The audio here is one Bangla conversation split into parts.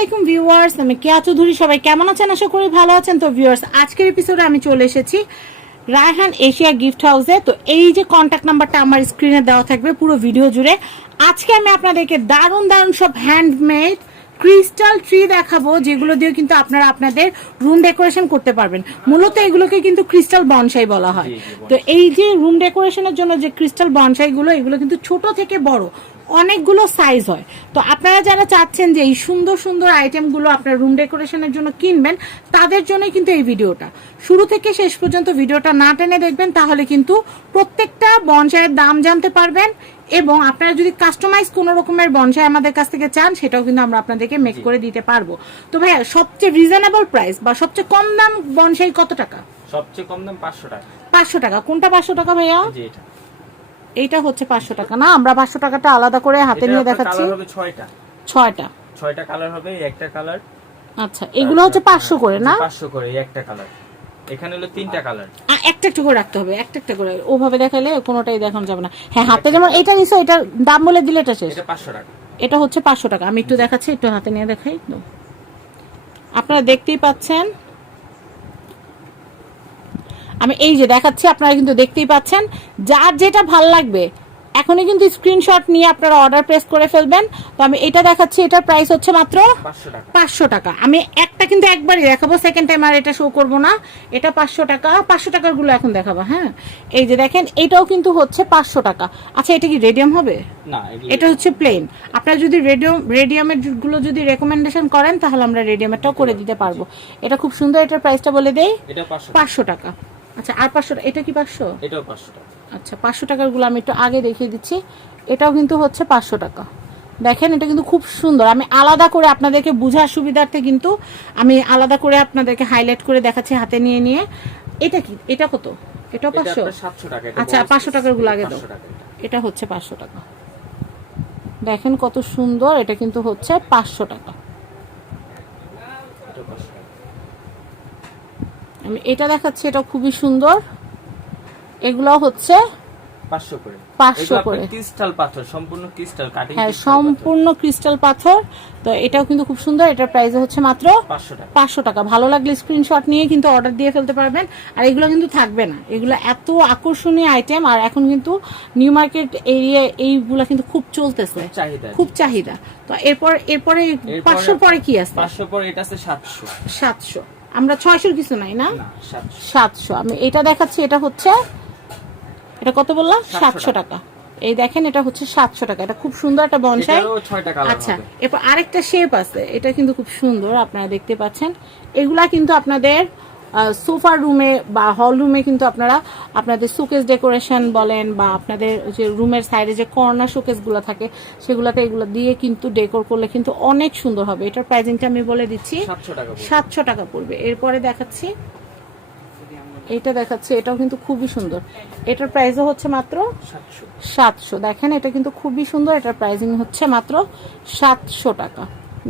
আলাইকুম ভিউয়ার্স আমি কেয়া চৌধুরী সবাই কেমন আছেন? আশা করি ভালো আছেন। তো ভিউয়ার্স আজকের এপিসোডে আমি চলে এসেছি রায়হান এশিয়া গিফট হাউসে তো এই যে কন্ট্যাক্ট নাম্বারটা আমার স্ক্রিনে দেওয়া থাকবে পুরো ভিডিও জুড়ে। আজকে আমি আপনাদেরকে দারুণ দারুণ সব হ্যান্ডমেড ক্রিস্টাল ট্রি দেখাবো যেগুলো দিয়ে কিন্তু আপনারা আপনাদের রুম ডেকোরেশন করতে পারবেন। মূলত এগুলোকে কিন্তু ক্রিস্টাল বনসাই বলা হয়। তো এই যে রুম ডেকোরেশনের জন্য যে ক্রিস্টাল বনসাই গুলো এগুলো কিন্তু ছোট থেকে বড়। অনেকগুলো সাইজ হয়। তো আপনারা যারা চাচ্ছেন যে এই সুন্দর সুন্দর আইটেমগুলো আপনার রুম ডেকোরেশনের জন্য কিনবেন তাদের জন্য কিন্তু এই ভিডিওটা। শুরু থেকে শেষ পর্যন্ত ভিডিওটা না টেনে দেখবেন তাহলে কিন্তু প্রত্যেকটা বনসাইয়ের দাম জানতে পারবেন এবং আপনারা যদি কাস্টমাইজ কোনো রকমের বনসাই আমাদের কাছ থেকে চান সেটাও কিন্তু আমরা আপনাদেরকে মেক করে দিতে পারব। তো ভাইয়া সবচেয়ে রিজনেবল প্রাইস বা সবচেয়ে কম দাম বনসাই কত টাকা? সবচেয়ে কম দাম পাঁচশো টাকা। পাঁচশো টাকা। কোনটা পাঁচশো টাকা ভাইয়া? এইটা হচ্ছে পাঁচশো টাকা। না আমরা পাঁচশো টাকাটা আলাদা করে হাতে নিয়ে দেখাচ্ছি। ছয়টা। ছয়টা। ছয়টা কালার হবে একটা কালার আচ্ছা এগুলো হচ্ছে পাঁচশো করে না? পাঁচশো করে একটা কালার এখানে হলো তিনটা কালার আ, একটা একটা করে রাখতে হবে একটা একটা করে। ওভাবে দেখালে কোনোটাই দেখানো যাবে না। হ্যাঁ হাতে যেমন এটা নিছো দাম বলে দিলে এটা শেষ। এটা পাঁচশো টাকা। এটা হচ্ছে পাঁচশো টাকা। আমি একটু দেখাচ্ছি একটু হাতে নিয়ে দেখাই। আপনারা দেখতেই পাচ্ছেন আমি এই যে দেখাচ্ছি আপনারা কিন্তু দেখতেই পাচ্ছেন। যার যেটা ভালো লাগবে এখনই কিন্তু স্ক্রিনশট নিয়ে আপনারা অর্ডার প্রেস করে ফেলবেন। তো আমি এটা দেখাচ্ছি এটার প্রাইস হচ্ছে মাত্র পাঁচশো টাকা। আমি একটা কিন্তু একবারই দেখাবো সেকেন্ড টাইম আর এটা শো করব না। এটা পাঁচশো টাকা পাঁচশো টাকারগুলো এখন দেখাবো হ্যাঁ। এই যে দেখেন এটাও কিন্তু হচ্ছে পাঁচশো টাকা। আচ্ছা এটা কি রেডিয়াম হবে? না এটা হচ্ছে প্লেন আপনারা যদি রেডিয়াম রেডিয়ামেরগুলো যদি রেকমেন্ডেশন করেন তাহলে আমরা রেডিয়ামেরটাও করে দিতে পারব। এটা খুব সুন্দর এটার প্রাইসটা বলে দেই। পাঁচশো টাকা। আচ্ছা আর পাঁচশো এটা কি পাঁচশো? এটাও পাঁচশো টাকা। আচ্ছা পাঁচশো টাকারগুলো আমি একটু আগে দেখিয়ে দিচ্ছি। এটাও কিন্তু হচ্ছে পাঁচশো টাকা। দেখেন এটা কিন্তু খুব সুন্দর। আমি আলাদা করে আপনাদেরকে বোঝার সুবিধার্থে কিন্তু আমি আলাদা করে আপনাদেরকে হাইলাইট করে দেখাচ্ছি হাতে নিয়ে নিয়ে। এটা কি? এটা কত? এটাও এটা পাঁচশো? আচ্ছা পাঁচশো। টাকারগুলো আগে দাও। 500 টাকা এটা। এটা হচ্ছে পাঁচশো টাকা। দেখেন কত সুন্দর এটা কিন্তু হচ্ছে পাঁচশো টাকা এটাও 500 টাকা। আমি এটা দেখাচ্ছি এটা খুবই সুন্দর। এগুলো হচ্ছে পাঁচশো করে। 500 করে। ক্রিস্টাল পাথর সম্পূর্ণ ক্রিস্টাল কাটিং হ্যাঁ সম্পূর্ণ ক্রিস্টাল পাথর। তো এটাও কিন্তু খুব সুন্দর এটার প্রাইস হচ্ছে মাত্র পাঁচশো টাকা। পাঁচশো টাকা। ভালো লাগলে স্ক্রিনশট নিয়ে কিন্তু অর্ডার দিয়ে ফেলতে পারবেন। আর এগুলো কিন্তু থাকবে না। এগুলো এত আকর্ষণীয় আইটেম আর এখন কিন্তু নিউ মার্কেট এরিয়া এইগুলা কিন্তু খুব চলতেছে। চাহিদা খুব চাহিদা। তো এরপর এরপরে পাঁচশোর পরে কি আছে? পাঁচশো পরে এটা আছে সাতশো। সাতশো। আমরা ছয়শোর কিছু নাই না? সাতশো। আমি এটা দেখাচ্ছি এটা হচ্ছে এটা কত বললাম সাতশো টাকা। এই দেখেন এটা হচ্ছে সাতশো টাকা। এটা খুব সুন্দর একটা বনসাই। আচ্ছা এরপর আরেকটা শেপ আছে। এটা কিন্তু খুব সুন্দর আপনারা দেখতে পাচ্ছেন। এগুলা কিন্তু আপনাদের সোফা রুমে বা হল রুমে কিন্তু আপনারা আপনাদের শোকেস ডেকোরেশন বলেন বা আপনাদের যে রুমের সাইডে যে কর্নার শোকেসগুলো থাকে সেগুলাতে এগুলো দিয়ে কিন্তু ডেকোর করলে কিন্তু অনেক সুন্দর হবে। এটার প্রাইজিংটা আমি বলে দিচ্ছি। সাতশো টাকা পড়বে। এরপরে দেখাচ্ছি। এটা দেখাচ্ছি এটাও কিন্তু খুবই সুন্দর। এটার প্রাইসও হচ্ছে মাত্র সাতশো। সাতশো। দেখেন এটা কিন্তু খুবই সুন্দর। এটার প্রাইসিং হচ্ছে মাত্র সাতশো টাকা।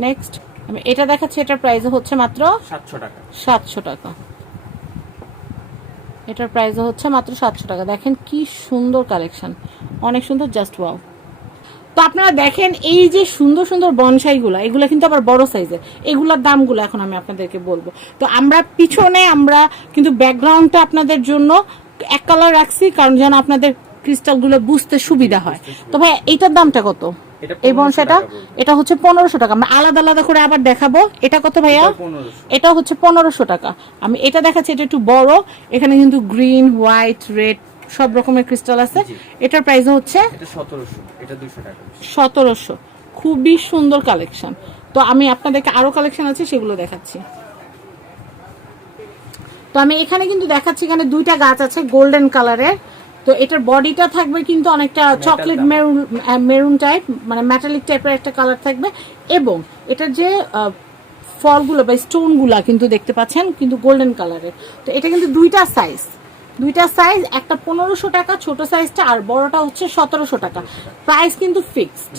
নেক্সট আমি এটা দেখাচ্ছি এটার প্রাইসও হচ্ছে মাত্র সাতশো টাকা। সাতশো টাকা। এটার প্রাইসও হচ্ছে মাত্র সাতশো টাকা। দেখেন কি সুন্দর কালেকশন অনেক সুন্দর জাস্ট ওয়াও তো আপনারা দেখেন এই যে সুন্দর সুন্দর বনসাইগুলো এগুলো কিন্তু আবার বড় সাইজের এগুলোর দামগুলো এখন আমি আপনাদেরকে বলব। তো আমরা পিছনে আমরা কিন্তু ব্যাকগ্রাউন্ডটা আপনাদের জন্য এক কালার রাখছি কারণ যেন আপনাদের ক্রিস্টালগুলো বুঝতে সুবিধা হয়। তো ভাই এইটার দামটা কত? এই 1500 বনসাইটা এটা হচ্ছে পনেরোশো টাকা। আমরা আলাদা আলাদা করে আবার দেখাবো। এটা কত ভাইয়া? এটা হচ্ছে পনেরোশো টাকা। আমি এটা দেখাচ্ছি এটা একটু বড়। এখানে কিন্তু গ্রিন হোয়াইট রেড সব রকমের ক্রিস্টাল আছে। এটার প্রাইস হচ্ছে সতেরোশো। খুবই সুন্দর কালেকশন। তো আমি আপনাদেরকে আরও কালেকশন আছে সেগুলো দেখাচ্ছি। তো আমি এখানে কিন্তু দেখাচ্ছি এখানে দুইটা গাছ আছে গোল্ডেন কালারের। তো এটার বডিটা থাকবে কিন্তু অনেকটা চকলেট মেরুন মেরুন টাইপ মানে মেটালিক টাইপের একটা কালার থাকবে এবং এটার যে ফলগুলো বা স্টোনগুলো কিন্তু দেখতে পাচ্ছেন কিন্তু গোল্ডেন কালারের তো এটা কিন্তু দুইটা সাইজ দুইটা সাইজ একটা পনেরোশো টাকা ছোট সাইজটা আর বড়টা হচ্ছে সতেরোশো টাকা। প্রাইস কিন্তু ফিক্সড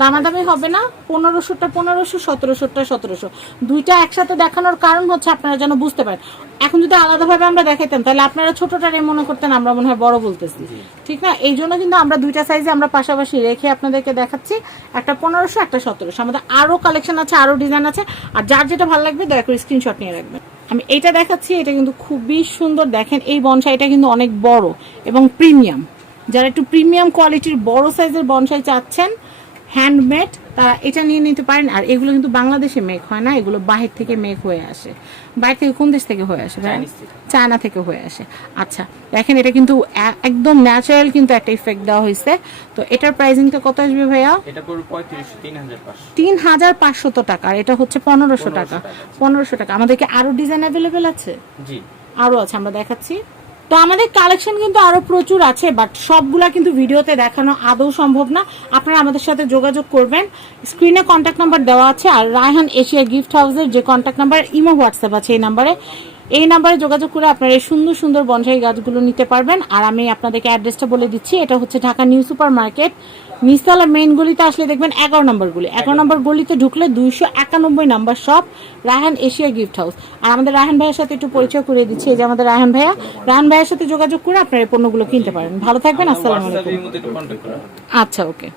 দামাদামি হবে না পনেরোশোটা পনেরোশো সতেরোশোটা সতেরোশো। দুইটা একসাথে দেখানোর কারণ হচ্ছে আপনারা যেন বুঝতে পারেন। এখন যদি আলাদাভাবে আমরা দেখাইতাম তাহলে আপনারা ছোটটারে মনে করতেন আমরা মনে হয় বড় বলতেছি। ঠিক না? এই জন্য কিন্তু আমরা দুইটা সাইজে আমরা পাশাপাশি রেখে আপনাদেরকে দেখাচ্ছি। একটা পনেরোশো একটা সতেরোশো। আমাদের আরও কালেকশন আছে আরও ডিজাইন আছে। আর যার যেটা ভালো লাগবে দয়া করে স্ক্রিনশট নিয়ে রাখবেন। আমি এটা দেখাচ্ছি, এটা কিন্তু খুবই সুন্দর। দেখেন, এই বনসাইটা কিন্তু অনেক বড় এবং প্রিমিয়াম। যারা একটু প্রিমিয়াম কোয়ালিটির বড় সাইজের বনসাই চাচ্ছেন হ্যান্ডমেড তারা এটা নিয়ে নিতে পারেন। আর এগুলো কিন্তু বাংলাদেশে মেক হয় না এগুলো বাহির থেকে মেক হয়ে আসে। বাইরে থেকে কোন দেশ থেকে হয়ে আসে চায়না থেকে হয়ে আসে। আচ্ছা দেখেন এটা কিন্তু একদম ন্যাচারাল কিন্তু একটা ইফেক্ট দেওয়া হয়েছে। তো এটার প্রাইসিংটা কত আসবে ভাইয়া? এটা তিন হাজার পাঁচশত টাকা আর এটা হচ্ছে পনেরোশো টাকা। টাকা। পনেরোশো টাকা। আমাদেরকে আরও ডিজাইন অ্যাভেলেবেল আছে? জি। আরও আছে আমরা দেখাচ্ছি। তো আমাদের কালেকশন কিন্তু আরও প্রচুর আছে বাট সবগুলা কিন্তু ভিডিওতে দেখানো আদৌ সম্ভব না। আপনারা আমাদের সাথে যোগাযোগ করবেন। স্ক্রিনে কন্ট্যাক্ট নাম্বার দেওয়া আছে, আর রায়হান এশিয়া গিফট হাউসের যে কন্ট্যাক্ট নাম্বার ইমো হোয়াটসঅ্যাপ আছে এই নাম্বারে এই নাম্বারে যোগাযোগ করে আপনারা এই সুন্দর সুন্দর বনসাই গাছগুলো নিতে পারবেন। আর আমি আপনাদেরকে অ্যাড্রেসটা বলে দিচ্ছি এটা হচ্ছে ঢাকা নিউ সুপার মার্কেট নিচতলা মেইন গলিতে আসলে দেখবেন এগারো নম্বর গলি। এগারো নম্বর গলিতে ঢুকলে দুইশো একানব্বই number shop Raihan Asia gift house আর আমাদের রায়হান ভাইয়ের সাথে একটু পরিচয় করে দিচ্ছি এই যে আমাদের রায়হান ভাইয়া। রায়হান ভাইয়ের সাথে যোগাযোগ করে আপনার এই পণ্যগুলো কিনতে পারেন ভালো থাকবেন আসসালামু আলাইকুম। আচ্ছা ওকে